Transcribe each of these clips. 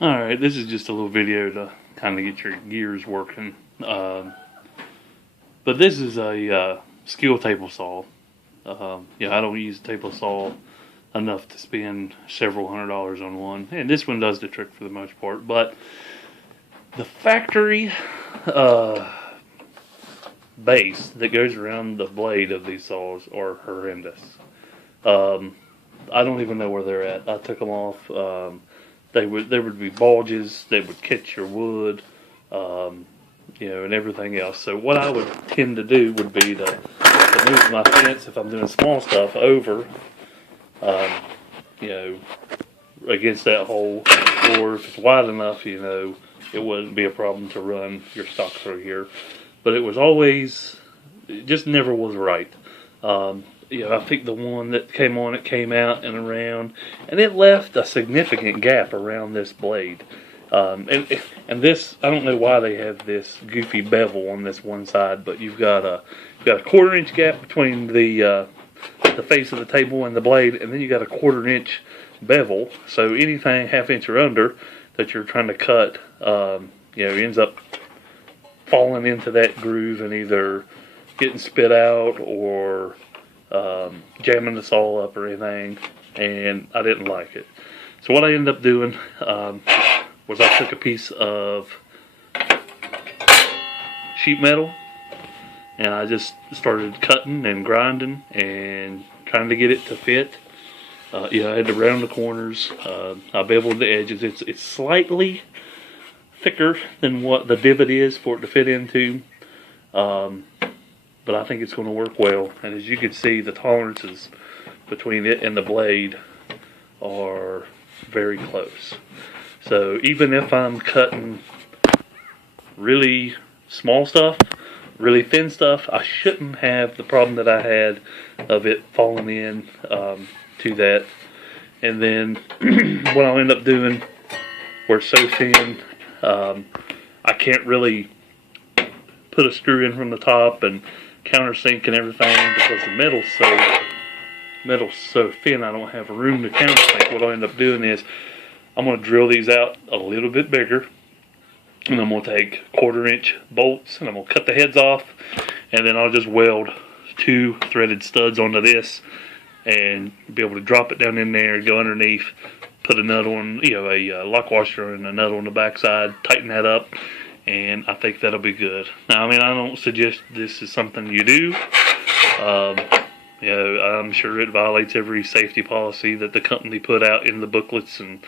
Alright, this is just a little video to kind of get your gears working. But this is a skill table saw. I don't use a table saw enough to spend several $100s on one. And this one does the trick for the most part. But the factory base that goes around the blade of these saws are horrendous. I don't even know where they're at. I took them off. There would be bulges. They would catch your wood, and everything else. So what I would tend to do would be to move my fence if I'm doing small stuff over, against that hole, or if it's wide enough, it wouldn't be a problem to run your stock through here. But it just never was right. I think the one that came on, it came out and around, and it left a significant gap around this blade. And this, I don't know why they have this goofy bevel on this one side, but you've got a 1/4 inch gap between the face of the table and the blade, and then you got a 1/4 inch bevel. So anything 1/2 inch or under that you're trying to cut, ends up falling into that groove and either getting spit out or jamming the saw up or anything, and I didn't like it. So what I ended up doing was I took a piece of sheet metal and I just started cutting and grinding and trying to get it to fit. I had to round the corners. I beveled the edges. It's slightly thicker than what the divot is for it to fit into. But I think it's going to work well. And as you can see, the tolerances between it and the blade are very close. So even if I'm cutting really small stuff, really thin stuff, I shouldn't have the problem that I had of it falling in to that. And then what I'll end up doing, where it's so thin, I can't really put a screw in from the top and countersink and everything because the metal's so thin. I don't have room to countersink. What I'll end up doing is I'm going to drill these out a little bit bigger, and I'm going to take 1/4 inch bolts and I'm going to cut the heads off, and then I'll just weld 2 threaded studs onto this and be able to drop it down in there, go underneath, put a nut on, a lock washer and a nut on the backside, tighten that up, and I think that'll be good. Now, I don't suggest this is something you do. I'm sure it violates every safety policy that the company put out in the booklets and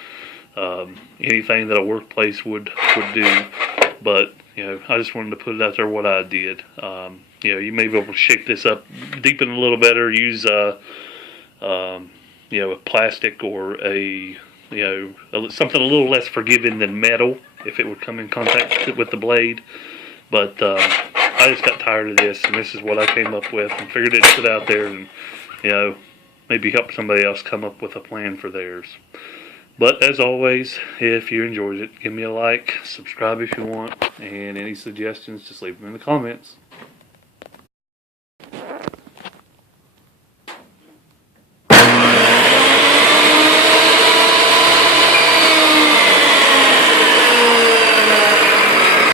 anything that a workplace would do. But, I just wanted to put it out there what I did. You may be able to shake this up, deepen it a little better, use a plastic or something a little less forgiving than metal if it would come in contact with the blade. But I just got tired of this, and this is what I came up with, and figured it'd put out there and maybe help somebody else come up with a plan for theirs. But as always, if you enjoyed it, give me a like, subscribe if you want, and any suggestions, just leave them in the comments.